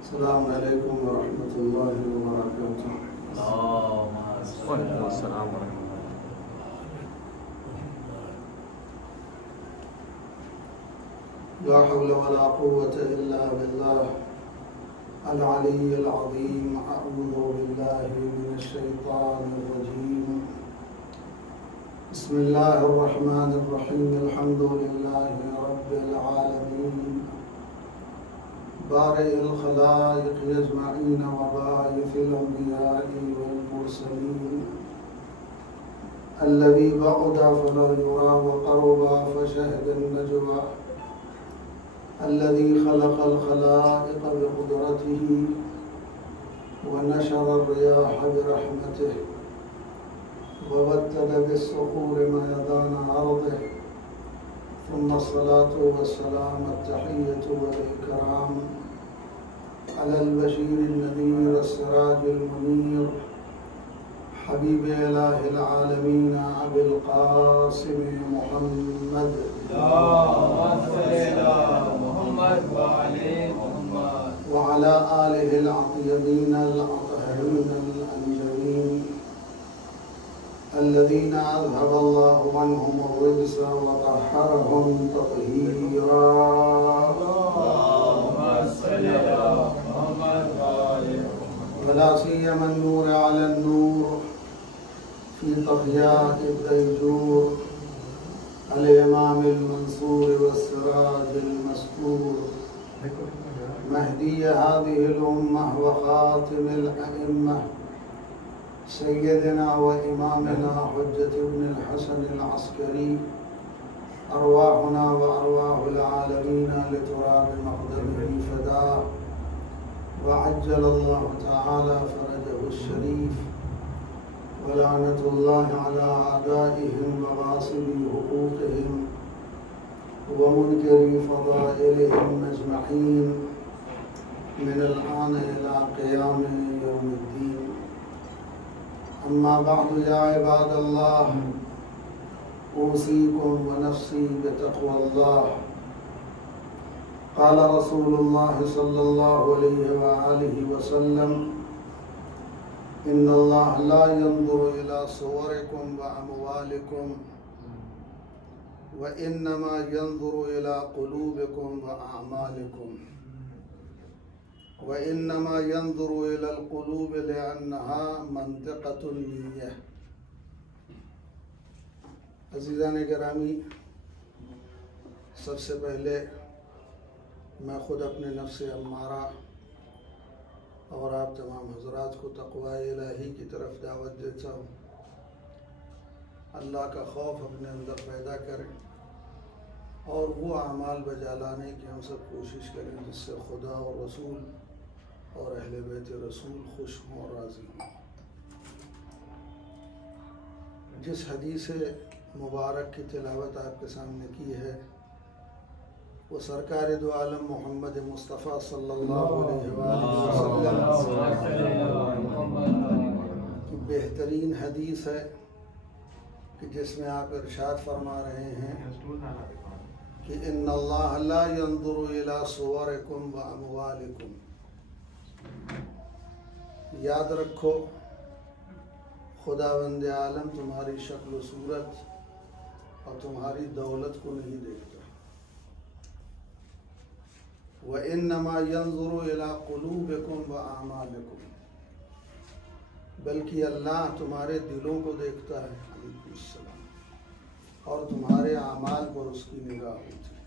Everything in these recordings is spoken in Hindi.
अस्सलामु अलैकुम वरहमतुल्लाहि वबरकातुहू। वालेकुम अस्सलाम ला हौला वला कुव्वता इल्ला बिल्लाह अल अलिय्यिल अज़ीम। अऊज़ु बिल्लाहि मिनश शैतानिर रजीम। बिस्मिल्लाहिर रहमानिर रहीम। अल्हम्दुलिल्लाहि रब्बिल आलमीन। बारिइल खलाइक़ अजमईन व बाइसिल अंबियाइ वल मुरसलीन। अल्लज़ी बअदा फला युरा व क़रबा फशहदन नजवा। अल्लज़ी खलक़ल खलाइक़ बिक़ुदरतिही व नशरर रियाह बिरहमतिही व वद्दद बिस्सुहूर मयदान अर्दिही। सुम्मा अस्सलातु वस्सलाम अत्तहिय्यतु वल इकराम अलल बशीरिन नज़ीर अस्सिराजिल मुनीर हबीब इलाहिल आलमीन अबिल क़ासिम मुहम्मद व अला आलिहिल अत्यबीन अल अतहरीन अल अंजलीन अल्लज़ीना अज़हबल्लाहु अन्हुमुर रिज्स व तहहरहुम तत्हीरा। वला सिय्यमा अन्नूर अला अन्नूर फ़ी तग़याइद दैजूर अल इमामिल मंसूर वस्सिराजिल मस्तूर महदी हाज़िहिल उम्मह व ख़ातिमिल अइम्मह सय्यदना व इमामना हुज्जत इब्नुल हसन अल अस्करी अरवाहुना व अरवाहुल आलमीन लितुराब मक़दमिही फ़दा व अज्जलल्लाहु तआला फ़रजहु शरीफ व लानतुल्लाहि अला आदाइहिम व गासिबी हुकूक़िहिम व मुनकिरी फ़दाइलिहिम अजमईन मिनल आन इला क़ियाम यौमिद्दीन। अम्मा बअद या इबादल्लाह ऊसीकुम व नफ्सी बितक़वल्लाह। क़ाल रसूलुल्लाह सल्लल्लाहु अलैहि व आलिहि वसल्लम इन्नल्लाह ला यंज़ुरु इला सुवरिकुम व अमवालिकुम व इन्नमा यंज़ुरु इला क़ुलूबिकुम व अअमालिकुम व इन्नमा यंज़ुरु इलल क़ुलूब लिअन्नहा मंतिक़तुन निय्यह। अज़ीज़ान गिरामी, सबसे पहले मैं ख़ुद अपने नफ्स अम्मारा और आप तमाम हज़रात को तक़वा इलाही की तरफ दावत देता हूँ। अल्लाह का खौफ अपने अंदर पैदा करें और वो अमाल बजा लाने की हम सब कोशिश करें जिससे खुदा और रसूल और अहले बैत रसूल खुश हों और राज़ी हों। जिस हदीस मुबारक की तिलावत आपके सामने की है वो सरकार दो आलम मोहम्मद मुस्तफ़ा सल्लल्लाहु अलैहि वसल्लम की बेहतरीन हदीस है कि जिसमें आप इरशाद फरमा रहे हैं कि इन्नल्लाह ला यंज़ुरु इला सुवरिकुम व अमवालिकुम। याद रखो, खुदावंद आलम तुम्हारी शक्ल सूरत और तुम्हारी दौलत को नहीं देखता। व इन्नमा यंज़ुरु इला क़ुलूबिकुम व अअमालिकुम, बल्कि अल्लाह तुम्हारे दिलों को देखता है और तुम्हारे अमाल पर उसकी निगाह होती है।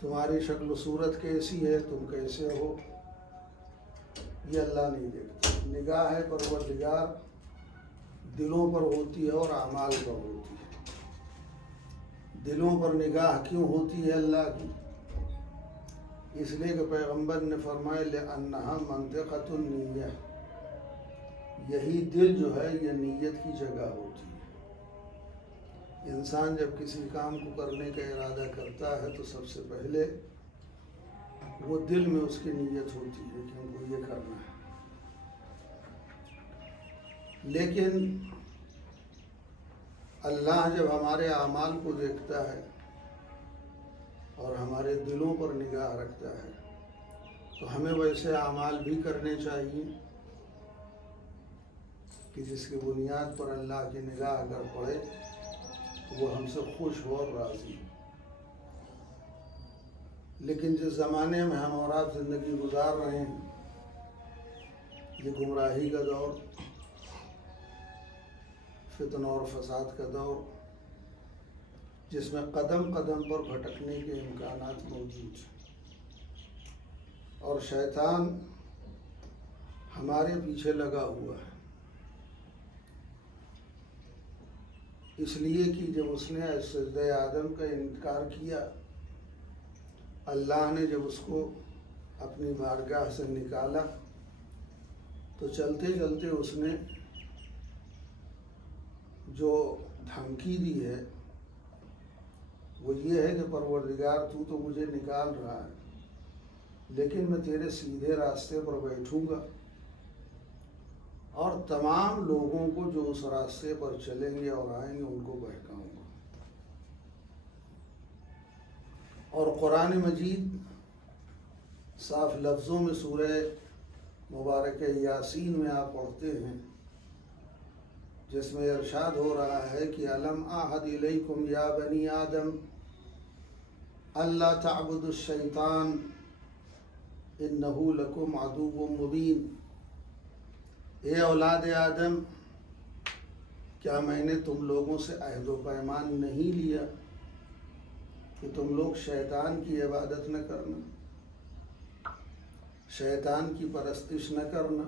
तुम्हारी शक्ल सूरत कैसी है, तुम कैसे हो, ये अल्लाह नहीं देखता। निगाह है परवरदिगार दिलों पर होती है और अमाल पर होती है। दिलों पर निगाह क्यों होती है अल्लाह की? इसलिए कि पैगंबर ने फरमाया लिअन्नहा मंतिक़तुन निय्यह, यही दिल जो है ये नीयत की जगह होती है। इंसान जब किसी काम को करने का इरादा करता है तो सबसे पहले वो दिल में उसकी नीयत होती है कि हमको ये करना है। लेकिन अल्लाह जब हमारे अमाल को देखता है और हमारे हमारे दिलों पर निगाह रखता है। तो हमें वैसे अमाल भी करने चाहिए कि जिसकी बुनियाद पर अल्लाह की निगाह अगर पड़े तो वो हमसे खुश हो और राज़ी हो। लेकिन जिस ज़माने में हम और आप ज़िंदगी गुजार रहे हैं, ये गुमराही का दौर, फितना और फसाद का दौर, जिसमें कदम कदम पर भटकने के इम्कानात मौजूद हैं और शैतान हमारे पीछे लगा हुआ है। इसलिए कि जब उसने सजदे आदम का इनकार किया, अल्लाह ने जब उसको अपनी बारगाह से निकाला तो चलते चलते उसने जो धमकी दी है वो ये है कि परवरदिगार तू तो मुझे निकाल रहा है, लेकिन मैं तेरे सीधे रास्ते पर बैठूंगा और तमाम लोगों को जो उस रास्ते पर चलेंगे और आएंगे उनको बहकाऊंगा। और कुरान मजीद साफ लफ्ज़ों में सूरह मुबारक यासीन में आप पढ़ते हैं, जिसमें इरशाद हो रहा है कि अलम आहद इलैकुम या बनी आदम अल्ला ताबुदु शैतान इन्नहु लकुम अदुव्वुम मुबीन। ए औलाद आदम, क्या मैंने तुम लोगों से अहद व पैमान नहीं लिया कि तुम लोग शैतान की इबादत न करना, शैतान की परस्तिश न करना।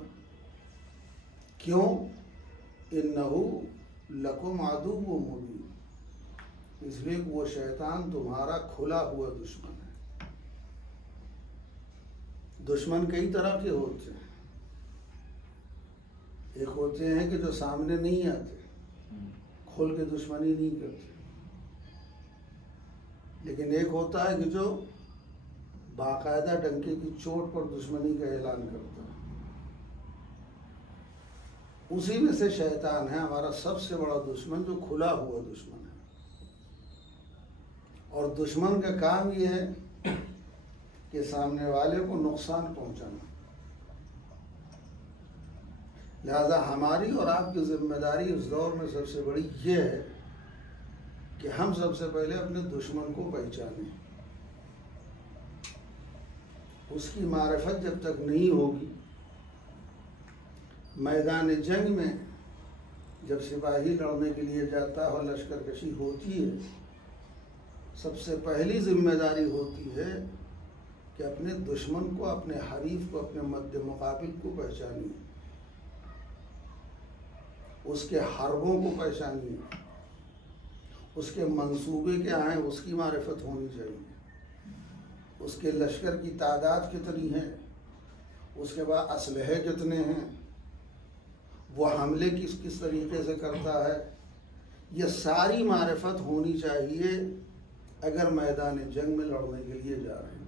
क्यों? इन्नहु लकुम अदुव्वुम मुबीन, इसलिए वो शैतान तुम्हारा खुला हुआ दुश्मन है। दुश्मन कई तरह के होते हैं। एक होते हैं कि जो सामने नहीं आते, खोल के दुश्मनी नहीं करते, लेकिन एक होता है कि जो बाकायदा डंके की चोट पर दुश्मनी का ऐलान करता है। उसी में से शैतान है हमारा सबसे बड़ा दुश्मन, जो खुला हुआ दुश्मन है। और दुश्मन का काम ये है कि सामने वाले को नुकसान पहुंचाना। लिहाजा हमारी और आपकी जिम्मेदारी इस दौर में सबसे बड़ी ये है कि हम सबसे पहले अपने दुश्मन को पहचानें। उसकी मारिफत जब तक नहीं होगी, मैदान जंग में जब सिपाही लड़ने के लिए जाता है और लश्कर कशी होती है, सबसे पहली जिम्मेदारी होती है कि अपने दुश्मन को, अपने हरीफ को, अपने मद्दे मुकाबिल को पहचानिए, उसके हरबों को पहचानिए, उसके मंसूबे क्या हैं उसकी मारिफत होनी चाहिए, उसके लश्कर की तादाद कितनी है, उसके बाद असलहे कितने हैं, वो हमले किस किस तरीके से करता है, ये सारी मारिफत होनी चाहिए अगर मैदान जंग में लड़ने के लिए जा रहे हैं।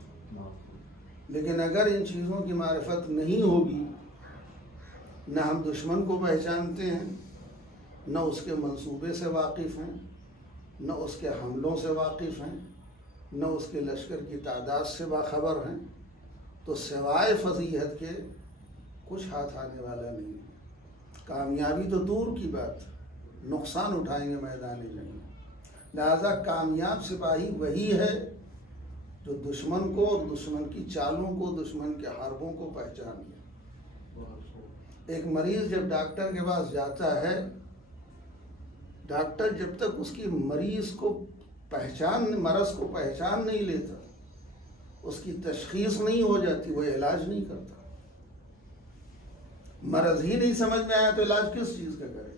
लेकिन अगर इन चीज़ों की मारिफत नहीं होगी, न हम दुश्मन को पहचानते हैं, न उसके मंसूबे से वाकिफ़ हैं, न उसके हमलों से वाकिफ़ हैं, न उसके लश्कर की तादाद से बाखबर हैं, तो सिवाय फजीहत के कुछ हाथ आने वाला नहीं है। कामयाबी तो दूर की बात, नुकसान उठाएंगे मैदान जंग। लिहाजा कामयाब सिपाही वही है जो दुश्मन को और दुश्मन की चालों को, दुश्मन के हरबों को पहचान लिया। एक मरीज़ जब डॉक्टर के पास जाता है, डॉक्टर जब तक उसकी मरीज़ को मरज़ को पहचान नहीं लेता, उसकी तशख़ीस नहीं हो जाती, वो इलाज नहीं करता। मरज़ ही नहीं समझ में आया तो इलाज किस चीज़ का करे।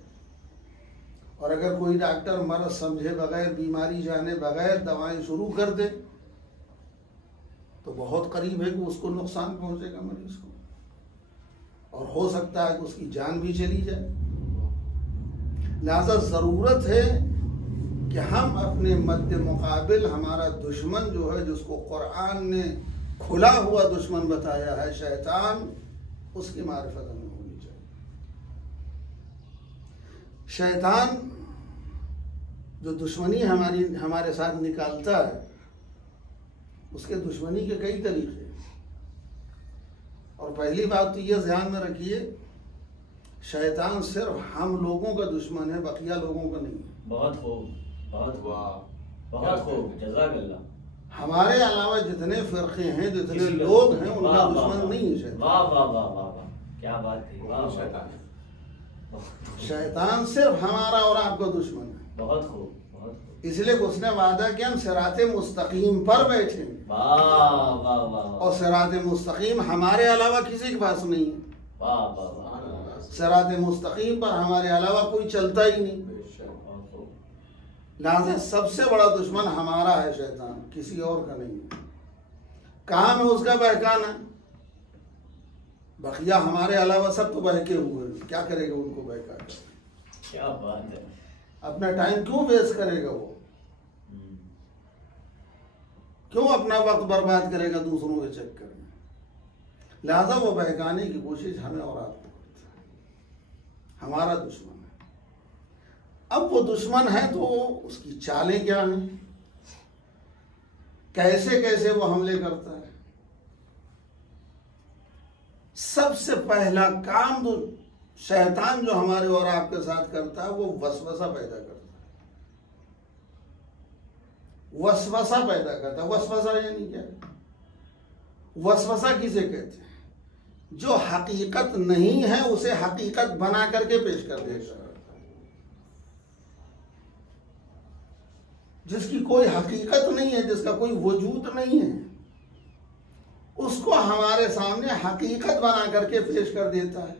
और अगर कोई डॉक्टर मरज़ समझे बगैर, बीमारी जाने बगैर दवाएं शुरू कर दे तो बहुत करीब है कि उसको नुकसान पहुंचेगा मरीज को, और हो सकता है कि उसकी जान भी चली जाए। लिहाजा ज़रूरत है कि हम अपने मद्दे मुकाबिल, हमारा दुश्मन जो है, जिसको कुरान ने खुला हुआ दुश्मन बताया है, शैतान, उसकी मारिफत हमें होनी चाहिए। शैतान जो दुश्मनी हमारे साथ निकालता है, उसके दुश्मनी के कई तरीके हैं। और पहली बात तो ये ध्यान में रखिए, शैतान सिर्फ हम लोगों का दुश्मन है, बकिया लोगों का नहीं है। बहुत खूब, बहुत वाह, बहुत खूब, जज़ाकल्लाह। हमारे अलावा जितने फिरके हैं, जितने लोग हैं, उनका दुश्मन नहीं है शैतान। वाह वाह वाह वाह वाह, क्या बात थी, वाह। शैतान सिर्फ हमारा और आपका दुश्मन है। बहुत खूब, बहुत खूब। इसलिए उसने वादा किया हम सिराते मुस्तकीम पर बैठेंगे। वाह वाह वाह। और सिराते मुस्तकीम हमारे अलावा किसी के पास नहीं है। वाह वाह वाह। सिराते मुस्तकीम पर हमारे अलावा कोई चलता ही नहीं। लिहाजा सबसे बड़ा दुश्मन हमारा है शैतान, किसी और का नहीं है। काम है उसका बहकाना, बकिया हमारे अलावा सब तो बहके हुए हैं, क्या करेगा उनको बहका कर? क्या बात है। अपना टाइम क्यों वेस्ट करेगा वो? क्यों अपना वक्त बर्बाद करेगा दूसरों के चक्कर में? लिहाजा वो बहकाने की कोशिश हमें और आपको करता है, हमारा दुश्मन है। अब वो दुश्मन है तो उसकी चालें क्या हैं, कैसे कैसे वो हमले करता है। सबसे पहला काम तो शैतान जो हमारे और आपके साथ करता है, वो वसवसा पैदा करता है। वसवसा पैदा करता है। वसवसा यानी क्या? वसवसा किसे कहते हैं? जो हकीकत नहीं है उसे हकीकत बना करके पेश कर देगा। जिसकी कोई हकीकत नहीं है, जिसका कोई वजूद नहीं है, उसको हमारे सामने हकीकत बना करके पेश कर देता है।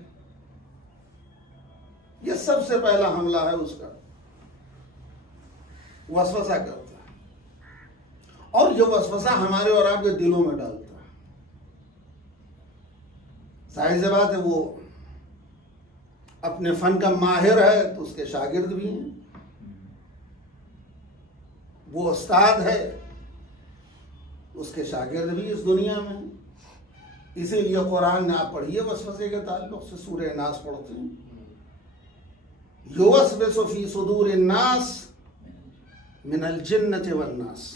ये सबसे पहला हमला है उसका, वसवसा करता है। और ये वसवसा हमारे और आपके दिलों में डालता है। जाहिर सी बात है, वो अपने फन का माहिर है तो उसके शागिर्द भी हैं, वो उस्ताद है, उसके शागिर्द भी इस दुनिया में। इसीलिए कुरान में आप पढ़िए वसवसे के ताल्लुक से, सूरह नास पढ़ते हैं, युवस्विसु फी सुदूर नास मिनल जिन्नति वन्नास।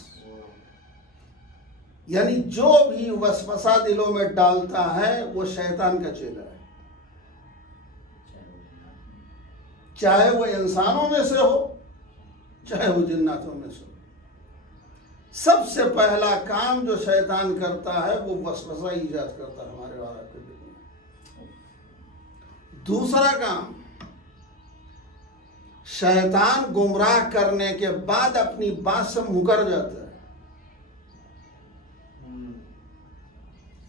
यानी जो भी वसवसा दिलों में डालता है वो शैतान का चेला है, चाहे वो इंसानों में से हो चाहे वो जिन्नातों में से हो। सबसे पहला काम जो शैतान करता है वो वसवसा ईजाद करता है हमारे और आपके दिल में। दूसरा काम, शैतान गुमराह करने के बाद अपनी बात से मुकर जाता है।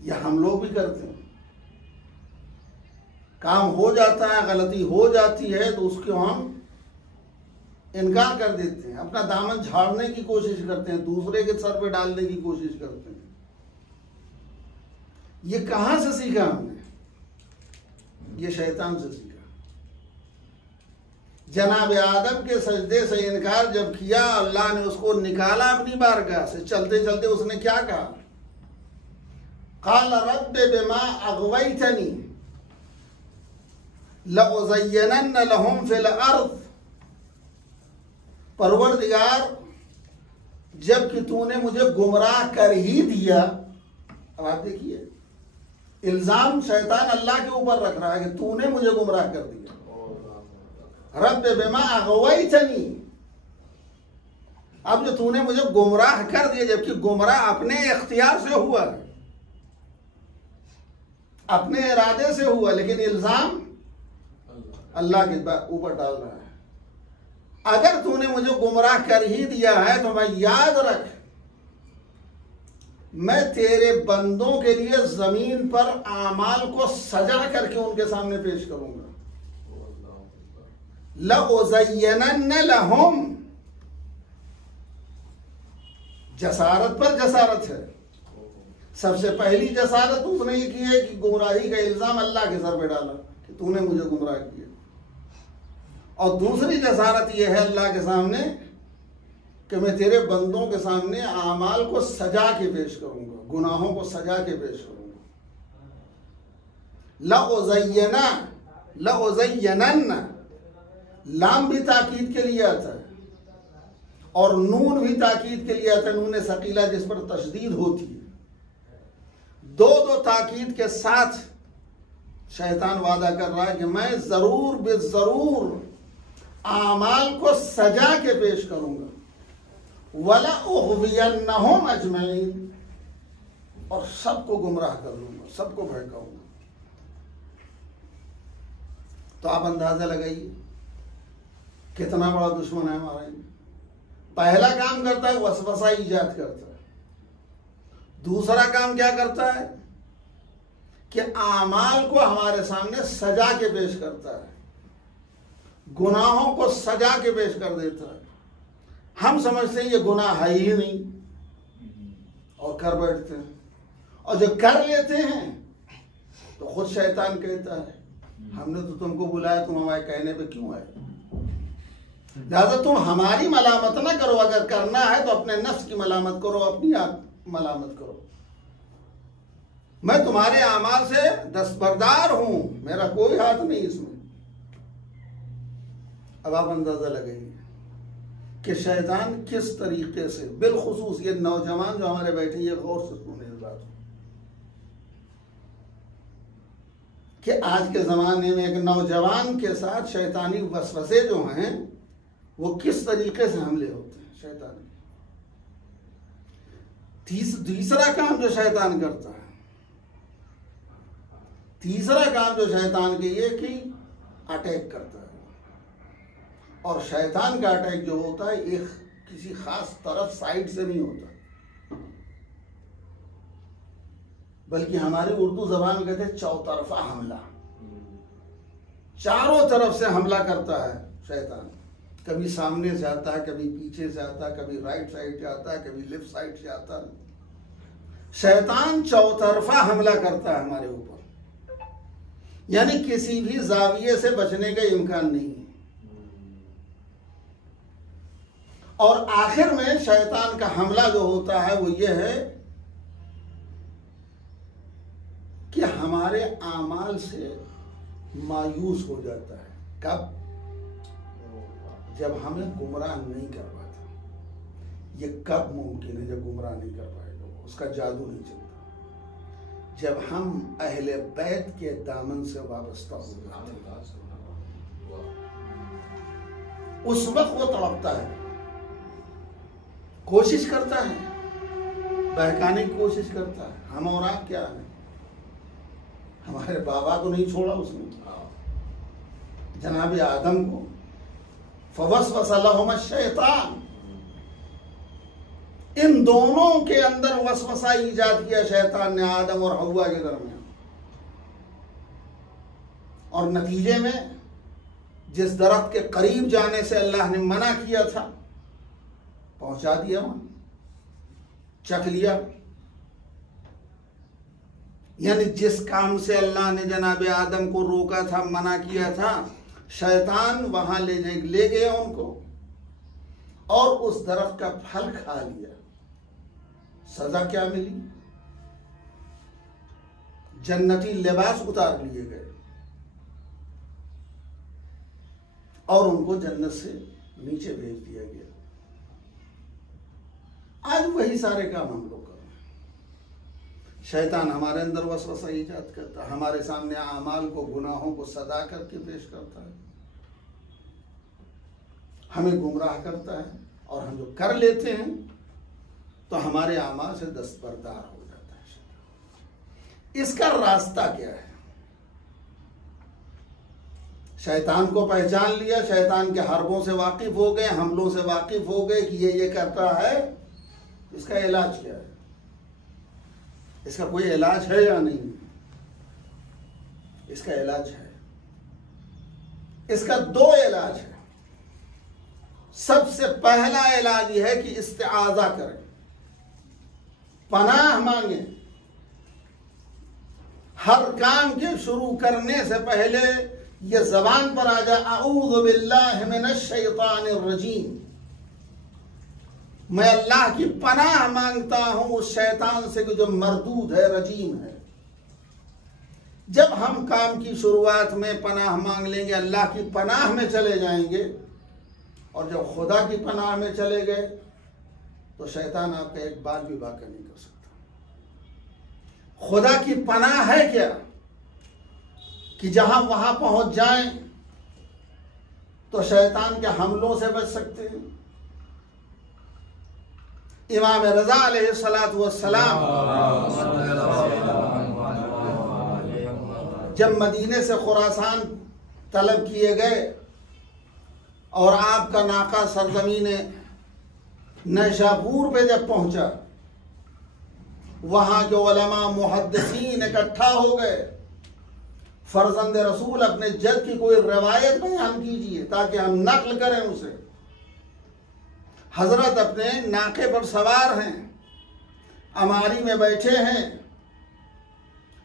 यह हम लोग भी करते हैं। काम हो जाता है, गलती हो जाती है तो उसको हम इनकार कर देते हैं, अपना दामन झाड़ने की कोशिश करते हैं, दूसरे के सर पे डालने की कोशिश करते हैं। ये कहां से सीखा हमने? ये शैतान से सीखा। जनाब आदम के सजदे से इनकार जब किया, अल्लाह ने उसको निकाला अपनी बारगाह से। चलते चलते उसने क्या कहा? क़ाल रब्बि बिमा अग़वैतनी लउज़य्यनन्न लहुम फिल अर्ज़। परवरदिगार, जबकि तूने मुझे गुमराह कर ही दिया। अब आप देखिए, इल्जाम शैतान अल्लाह के ऊपर रख रहा है कि तूने मुझे गुमराह कर दिया। रब्बि बिमा अग़वैतनी, अब जो तूने मुझे गुमराह कर दिया, जबकि गुमराह अपने इख्तियार से हुआ, अपने इरादे से हुआ, लेकिन इल्जाम अल्लाह के ऊपर डाल रहा है। अगर तूने मुझे गुमराह कर ही दिया है तो मैं, याद रख, मैं तेरे बंदों के लिए जमीन पर आमाल को सजा करके उनके सामने पेश करूंगा। लउज़य्यनन्न लहुम, जसारत पर जसारत है। सबसे पहली जसारत उसने ये की है कि गुमराही का इल्जाम अल्लाह के सर पे डाला कि तूने मुझे गुमराह किया। और दूसरी जसारत यह है अल्लाह के सामने कि मैं तेरे बंदों के सामने आमाल को सजा के पेश करूंगा, गुनाहों को सजा के पेश करूंगा। लउज़य्यनन्न, लाम भी ताकीद के लिए आता है। और नून भी ताकीद के लिए आता है, नून सकीला जिस पर तशदीद होती है। दो दो ताकीद के साथ शैतान वादा कर रहा है कि मैं जरूर बेजरूर आमाल को सजा के पेश करूंगा, वला उग़वियन्नहुम अजमईन, और सबको गुमराह कर लूंगा, सबको भड़काऊंगा। तो आप अंदाजा लगाइए कितना बड़ा दुश्मन है हमारा। पहला काम करता है वसवसा ईजाद करता है, दूसरा काम क्या करता है कि आमाल को हमारे सामने सजा के पेश करता है, गुनाहों को सजा के पेश कर देता है। हम समझते हैं ये गुनाह है ही नहीं और कर बैठते हैं, और जब कर लेते हैं तो खुद शैतान कहता है हमने तो तुमको बुलाया, तुम हमारे कहने पे क्यों आए? लिहाजा तुम हमारी मलामत ना करो, अगर करना है तो अपने नफ्स की मलामत करो, अपनी आप मलामत करो। मैं तुम्हारे आमाल से दस्तबरदार हूं, मेरा कोई हाथ नहीं इसमें। अब आप अंदाजा लगाइए कि शैतान किस तरीके से, बिलखुसूस ये नौजवान जो हमारे बैठे, ये गौर से सुने इस बात कि आज के ज़माने में एक नौजवान के साथ शैतानी वसवसे जो हैं वो किस तरीके से हमले होते हैं शैतान के। तीसरा काम जो शैतान करता है, तीसरा काम जो शैतान के ये कि अटैक करता है। और शैतान का अटैक जो होता है एक किसी खास तरफ साइड से नहीं होता, बल्कि हमारी उर्दू जबान में कहते हैं चौतरफा हमला। चारों तरफ से हमला करता है शैतान। कभी सामने से आता है, कभी पीछे से आता है, कभी राइट साइड से आता है, कभी लेफ्ट साइड से आता है। शैतान चौतरफा हमला करता है हमारे ऊपर, यानी किसी भी जाविये से बचने का इम्कान नहीं है। और आखिर में शैतान का हमला जो होता है वो ये है कि हमारे आमाल से मायूस हो जाता है। कब? जब हमें गुमराह नहीं कर पाता। ये कब मुमकिन है जब गुमराह नहीं कर पाएगा? उसका जादू नहीं चलता। जब हम अहले बैत के दामन से वाबस्ता हो जाते हैं, उस वक्त वो तड़पता है, कोशिश करता है, बहकाने की कोशिश करता है। हम और आप क्या है? हमारे बाबा को नहीं छोड़ा उसने, जनाब आदम को। फवस्वस लहुम शैतान, इन दोनों के अंदर वसवसा ईजाद किया शैतान ने आदम और हव्वा के दरमियान। और नतीजे में जिस दरख्त के करीब जाने से अल्लाह ने मना किया था, पहुंचा दिया, वहां चख लिया। यानी जिस काम से अल्लाह ने जनाब आदम को रोका था, मना किया था, शैतान वहां ले गया उनको और उस दरख्त का फल खा लिया। सजा क्या मिली? जन्नती लिबास उतार लिए गए और उनको जन्नत से नीचे भेज दिया गया। आज वही सारे काम हम लोग कर रहे हैं। शैतान हमारे अंदर वसवसा ईजाद करता है, हमारे सामने आमाल को, गुनाहों को सदा करके पेश करता है, हमें गुमराह करता है, और हम जो कर लेते हैं तो हमारे आमाल से दस्तबरदार हो जाता है शैतान। इसका रास्ता क्या है? शैतान को पहचान लिया, शैतान के हरबों से वाकिफ हो गए, हमलों से वाकिफ हो गए कि ये करता है। इसका इलाज क्या है? इसका कोई इलाज है या नहीं? इसका इलाज है। इसका दो इलाज है। सबसे पहला इलाज यह है कि इस्तिआज़ा करें, पनाह मांगे। हर काम के शुरू करने से पहले ये जबान पर आ जाए, अऊज़ु बिल्लाहि मिनश शैतानिर रजीम, मैं अल्लाह की पनाह मांगता हूं उस शैतान से कि जो मरदूद है, रजीम है। जब हम काम की शुरुआत में पनाह मांग लेंगे, अल्लाह की पनाह में चले जाएंगे, और जब खुदा की पनाह में चले गए तो शैतान आपका एक बाल भी बाका नहीं कर सकता। खुदा की पनाह है क्या कि जहां वहां पहुंच जाएं तो शैतान के हमलों से बच सकते हैं। इमाम रज़ा अलैहिस्सलातु वस्सलाम जब मदीने से खुरासान तलब किए गए और आपका नाका सरजमीन नैशापुर पे जब पहुंचा, वहां के उलमा मुहद्दिसीन इकट्ठा हो गए। फर्जंद रसूल अपने जद की कोई रवायत बयान कीजिए ताकि हम नकल करें उसे। हजरत अपने नाके पर सवार हैं, अमारी में बैठे हैं,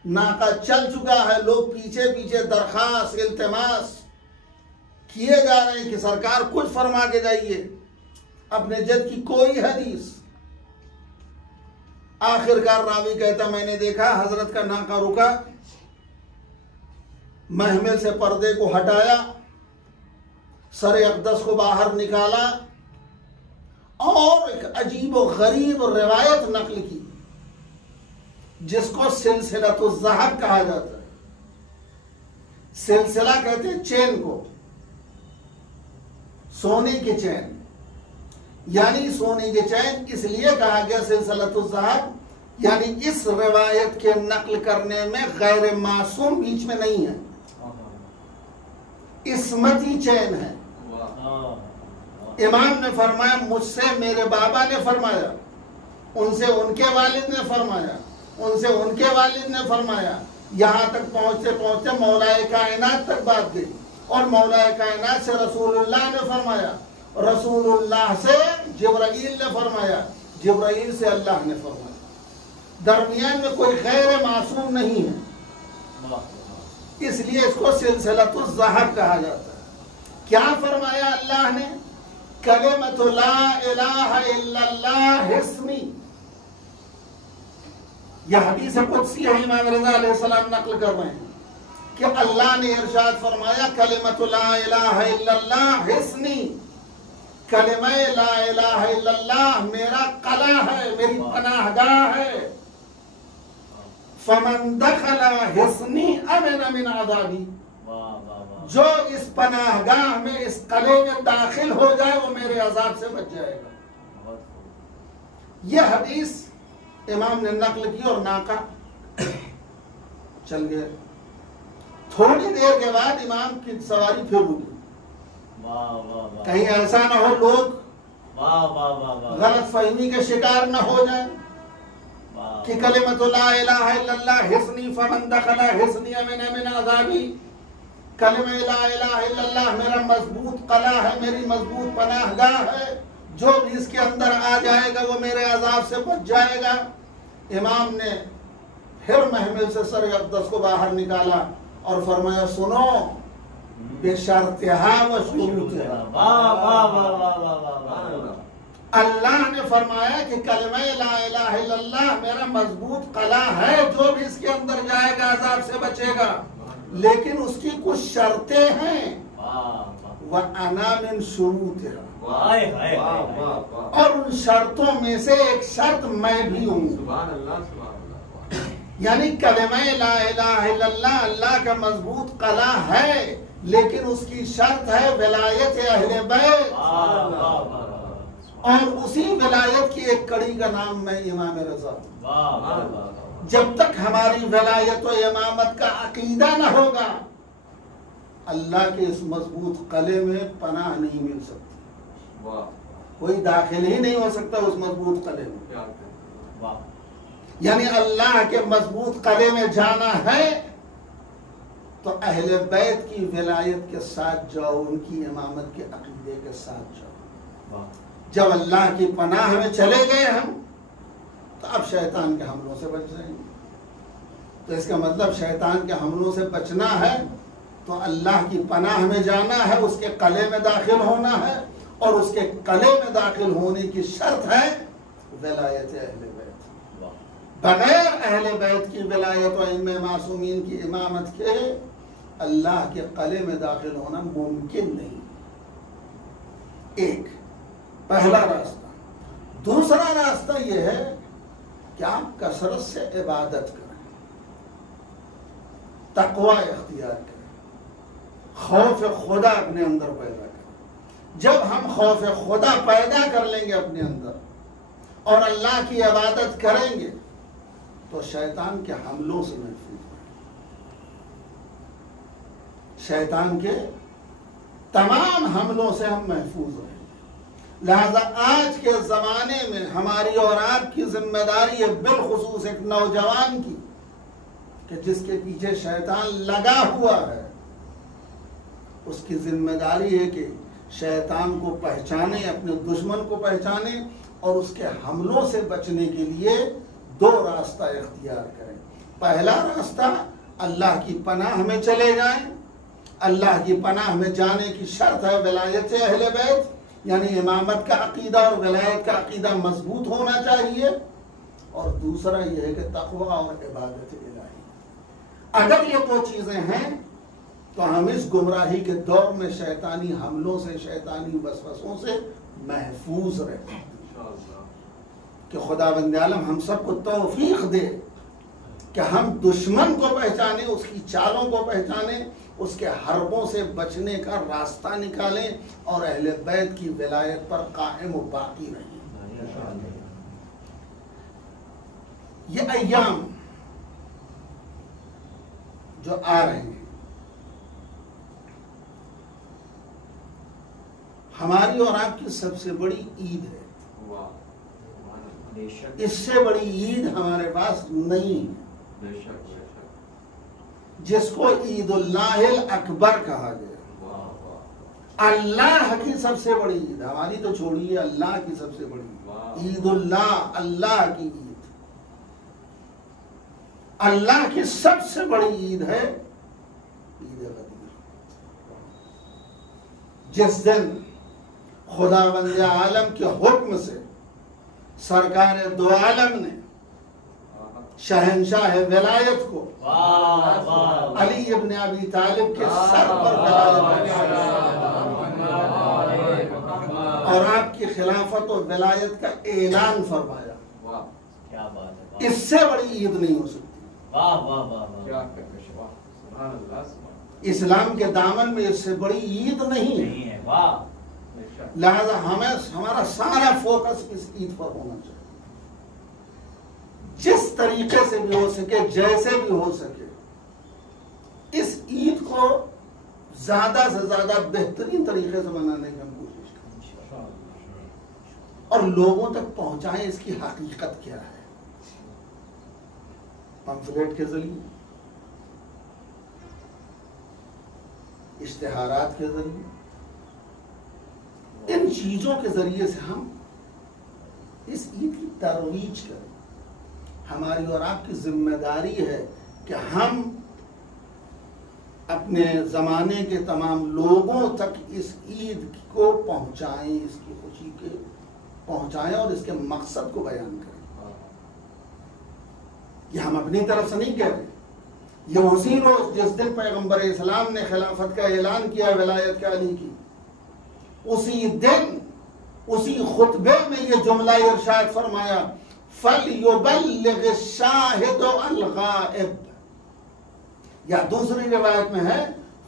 नाका चल चुका है, लोग पीछे पीछे दरखास्त इल्तिमास किए जा रहे हैं कि सरकार कुछ फरमा के जाइए, अपने जद की कोई हदीस। आखिरकार रावी कहता मैंने देखा हजरत का नाका रुका, महमिल से पर्दे को हटाया, सर अक़दस को बाहर निकाला और एक अजीब व गरीब रिवायत नकल की जिसको सिलसिलतुज़ ज़हब कहा जाता है। सिलसिला कहते हैं चेन को, सोने की चैन, यानी सोने की चैन इसलिए कहा गया सिलसिलतुज़ ज़हब, यानी इस रिवायत के नकल करने में गैर मासूम बीच में नहीं है, इस्मती चैन है। इमाम ने फरमाया मुझसे मेरे बाबा ने फरमाया, उनसे उनके वालिद ने फरमाया, उनसे उनके वालिद ने फरमाया, यहाँ तक पहुँचते पहुँचते मौलाए कायनात तक बात गई और मौलाए कायनात से रसूलुल्लाह ने फरमाया, रसूलुल्लाह से जिब्राईल ने फरमाया, जिब्राईल से अल्लाह ने फरमाया। दरमियान में कोई गैर मासूम नहीं है, इसलिए इसको सिलसिलतुज़ ज़हब कहा जाता है। क्या फरमाया अल्लाह ने? कलिमतु ला इलाहा इल्लल्लाह हिस्मी। यह हदीस कुदसी है, इमाम रज़ा अलैहिस्सलाम नकल कर रहे हैं कि अल्लाह ने इरशाद फरमाया कलिमतु ला इलाहा इल्लल्लाह हिस्नी, कलिमा ला इलाहा इल्लल्लाह मेरा कला है, मेरी पनाहगाह है। फमन दखला हिस्नी अमन मिन अज़ाबी, जो इस पनाहगाह में इस कले में दाखिल हो जाए वो मेरे अजाब से बच जाएगा। यह हदीस इमाम ने नकल की और नाका चल गए। थोड़ी देर के बाद इमाम की सवारी फिर रुकी, कहीं ऐसा ना हो लोग गलत फहमी के शिकार न हो जाए कि कलिमतु ला इलाहा इल्लल्लाह हिस्नी फमन दखला हिस्नी अमन मिन अज़ाबी, कलिमा ला इलाहा इल्लल्लाह मेरा मजबूत कला है, मेरी मजबूत पनाहगाह है, जो भी इसके अंदर आ जाएगा वो मेरे अजाब से बच जाएगा। इमाम ने फिर महमिल से सर अक़दस को बाहर निकाला और फरमाया सुनो बेशर्तिहा व शुरूतिहा। अल्लाह ने फरमाया कि कलिमा ला इलाहा इल्लल्लाह मेरा मजबूत कला है, जो भी इसके अंदर जाएगा अजाब से बचेगा, लेकिन उसकी कुछ शर्तें हैं। वह अना मिन शुरूतिहा, और उन शर्तों में से एक शर्त मैं भी हूँ। यानी कलिमा ला इलाहा इल्लल्लाह अल्लाह का मजबूत कला है, लेकिन उसकी शर्त है विलायत अहले बैत, और उसी विलायत की एक कड़ी का नाम मैं इमाम रज़ा। जब तक हमारी विलायत व इमामत का अकीदा न होगा, अल्लाह के इस मजबूत कले में पनाह नहीं मिल सकती, कोई दाखिल ही नहीं हो सकता उस मजबूत कले में। यानी अल्लाह के मजबूत कले में जाना है तो अहले बैत की विलायत के साथ जाओ, उनकी इमामत के अकीदे के साथ जाओ। जब अल्लाह की पनाह में चले गए हम तो अब शैतान के हमलों से बच जाएंगे। तो इसका मतलब शैतान के हमलों से बचना है तो अल्लाह की पनाह में जाना है, उसके कले में दाखिल होना है, और उसके कले में दाखिल होने की शर्त है विलायत अहले बैत। बगैर अहले बैत की विलायत व इमाम मासूमीन की इमामत के अल्लाह के कले में दाखिल होना मुमकिन नहीं। एक पहला रास्ता। दूसरा रास्ता यह है कि आप कसरत से इबादत करें, तकवा इख्तियार करें, खौफ खुदा अपने अंदर पैदा करें। जब हम खौफ खुदा पैदा कर लेंगे अपने अंदर और अल्लाह की इबादत करेंगे तो शैतान के हमलों से महफूज रहेंगे, शैतान के तमाम हमलों से हम महफूज रहेंगे। लिहाजा आज के ज़माने में हमारी और आपकी जिम्मेदारी है, बिलखुसूस एक नौजवान की, कि जिसके पीछे शैतान लगा हुआ है, उसकी जिम्मेदारी है कि शैतान को पहचाने, अपने दुश्मन को पहचाने और उसके हमलों से बचने के लिए दो रास्ता इख्तियार करें। पहला रास्ता, अल्लाह की पनाह में चले जाएं। अल्लाह की पनाह में जाने की शर्त है विलायत अहले बैत, यानी इमामत का अकीदा और विलायत का अकीदा मजबूत होना चाहिए। और दूसरा यह है कि तक़वा और इबादत इलाही। अगर ये दो चीजें हैं तो हम इस गुमराही के दौर में शैतानी हमलों से, शैतानी वसवसों से महफूज रहें। कि खुदावंद आलम हम सबको तौफीक दे कि हम दुश्मन को पहचाने, उसकी चालों को पहचाने, उसके हरबों से बचने का रास्ता निकालें और अहले बैत की विलायत पर कायम व बाकी रहें। ये अय्याम जो आ रहे हैं, हमारी और आपकी सबसे बड़ी ईद है। इससे बड़ी ईद हमारे पास नहीं है, जिसको ईदुल्लाहिल अकबर कहा गया। अल्लाह की सबसे बड़ी ईद, हमारी तो छोड़िए, अल्लाह की सबसे बड़ी ईदुल्लाह, अल्लाह की ईद, अल्लाह की सबसे बड़ी ईद है ईद गदीर। जिस दिन खुदावंद आलम के हुक्म से सरकार दो आलम ने शहंशाह विलायत को अली इब्न अबी तालिब के सर पर विलायत और आपकी खिलाफत और विलायत का ऐलान फरमाया। क्या बात है, इससे बड़ी ईद नहीं हो सकती। वाह वाह वाह, इस्लाम के दामन में इससे बड़ी ईद नहीं है। वाह। लिहाजा हमें हमारा सारा फोकस इस ईद पर होना चाहिए। जिस तरीके से भी हो सके, जैसे भी हो सके, इस ईद को ज्यादा से ज्यादा बेहतरीन तरीके से मनाने की हम कोशिश करें और लोगों तक पहुंचाएं इसकी हकीकत क्या है। पंफलेट के जरिए, इश्तिहारात के जरिए, इन चीजों के जरिए से हम इस ईद की तरवीज करें। हमारी और आपकी जिम्मेदारी है कि हम अपने जमाने के तमाम लोगों तक इस ईद को पहुंचाएं, इसकी खुशी के पहुंचाएं और इसके मकसद को बयान करें। ये हम अपनी तरफ से नहीं कह रहे, ये उसी रोज जिस दिन पैगंबर इस्लाम ने खिलाफत का ऐलान किया विलायत का अली की, उसी दिन उसी खुतबे में ये जुमला इरशाद फरमाया, फलयुबल्लिग शाहिद अल गाइब, या दूसरी रिवायत में है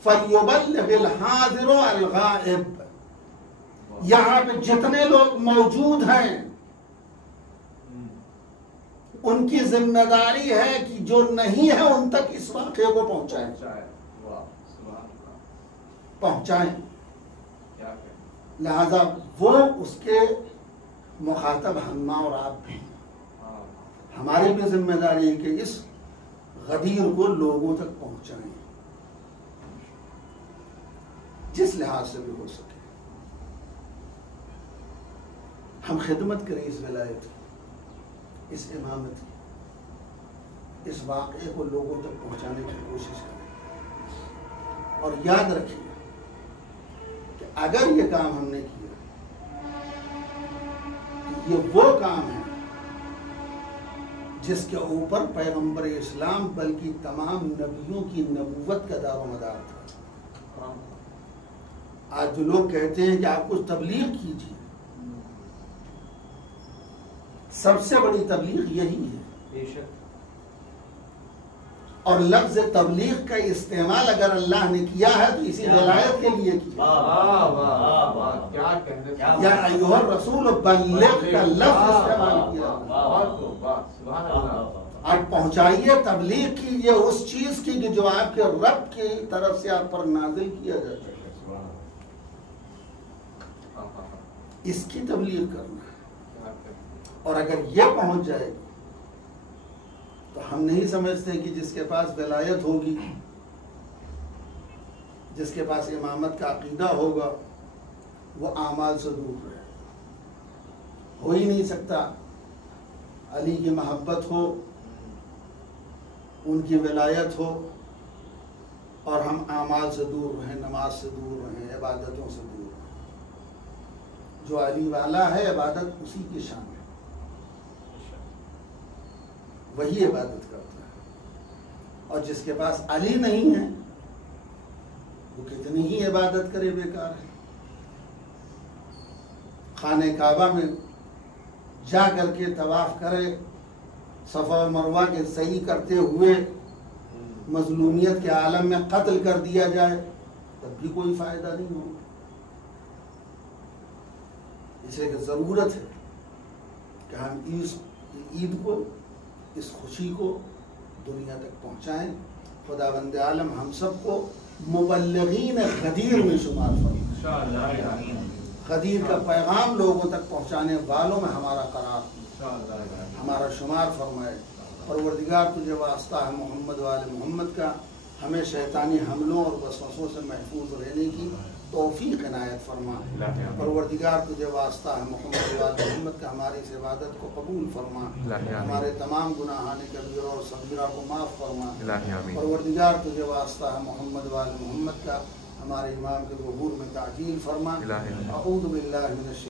फलयुबल्लिग हाजिर अल गाइब। यहां पे जितने लोग मौजूद हैं उनकी जिम्मेदारी है कि जो नहीं है उन तक इस वाक़े को पहुंचाएं। लिहाजा वो उसके मुखातब हम और आप भी, हमारी भी जिम्मेदारी है कि इस गदीर को लोगों तक पहुंचाएं, जिस लिहाज से भी हो सके। हम खिदमत करें इस विलायत की, इस इमामत की, इस वाक़े को लोगों तक पहुंचाने की कोशिश करें। और याद रखिए कि अगर ये काम हमने किया तो ये वो काम है जिसके ऊपर पैगंबर इस्लाम बल्कि तमाम नबियों की नबूवत का दारोमदार था। आज जो लोग कहते हैं कि आप कुछ तबलीग कीजिए, सबसे बड़ी तबलीग यही है। बेशक। और लफ्ज तबलीग का इस्तेमाल अगर अल्लाह ने किया है तो इसी विलायत के लिए किया। वाह वाह वाह, क्या कहने, या अय्युहर रसूल बल्लिग का लफ्ज इस्तेमाल किया। सुभान अल्लाह। आप पहुंचाइए, तबलीग कीजिए उस चीज की कि जो आपके रब की तरफ से आप पर नाजिल किया जाता है, इसकी तबलीग करना है। और अगर यह पहुंच जाएगी तो हम नहीं समझते कि जिसके पास विलायत होगी, जिसके पास इमामत का अकीदा होगा, वो आमाल से दूर रहे। हो ही नहीं सकता। अली की मोहब्बत हो, उनकी विलायत हो और हम आमाल से दूर रहें, नमाज से दूर रहें, इबादतों से दूर रहें। जो अली वाला है, इबादत उसी की शान है, वही इबादत करता है। और जिसके पास अली नहीं है वो कितनी ही इबादत करे, बेकार है। खाने काबा में जा करके तवाफ करे, सफा और मरवा के सही करते हुए मजलूमियत के आलम में कत्ल कर दिया जाए, तब भी कोई फायदा नहीं होगा। इसे जरूरत है कि हम इस ईद को, इस खुशी को दुनिया तक पहुंचाएं। खुदावंद आलम हम सबको मुबल्लिगीन गदीर में शुमार फरमाए। गदीर का पैगाम लोगों तक पहुंचाने वालों में हमारा करार, हमारा शुमार फरमाए। परवरदिगार तुझे वास्ता है मोहम्मद वाले मोहम्मद का, हमें शैतानी हमलों और वसवसों से महफूज रहने की तौफीक इनायत फरमा। परवरदिगार तुझे वास्ता है मोहम्मद वाले मोहम्मद का, हमारी इस इबादत को कबूल फरमा। हमारे तमाम गुनाहाने कबीरा और सगीरा को माफ़ फरमा। परवरदिगार तुझे वास्ता है मोहम्मद वाले मोहम्मद का, हमारे इमाम के ज़ुहूर में ताजील फरमा। अऊज़ु बिल्लाहि मिनश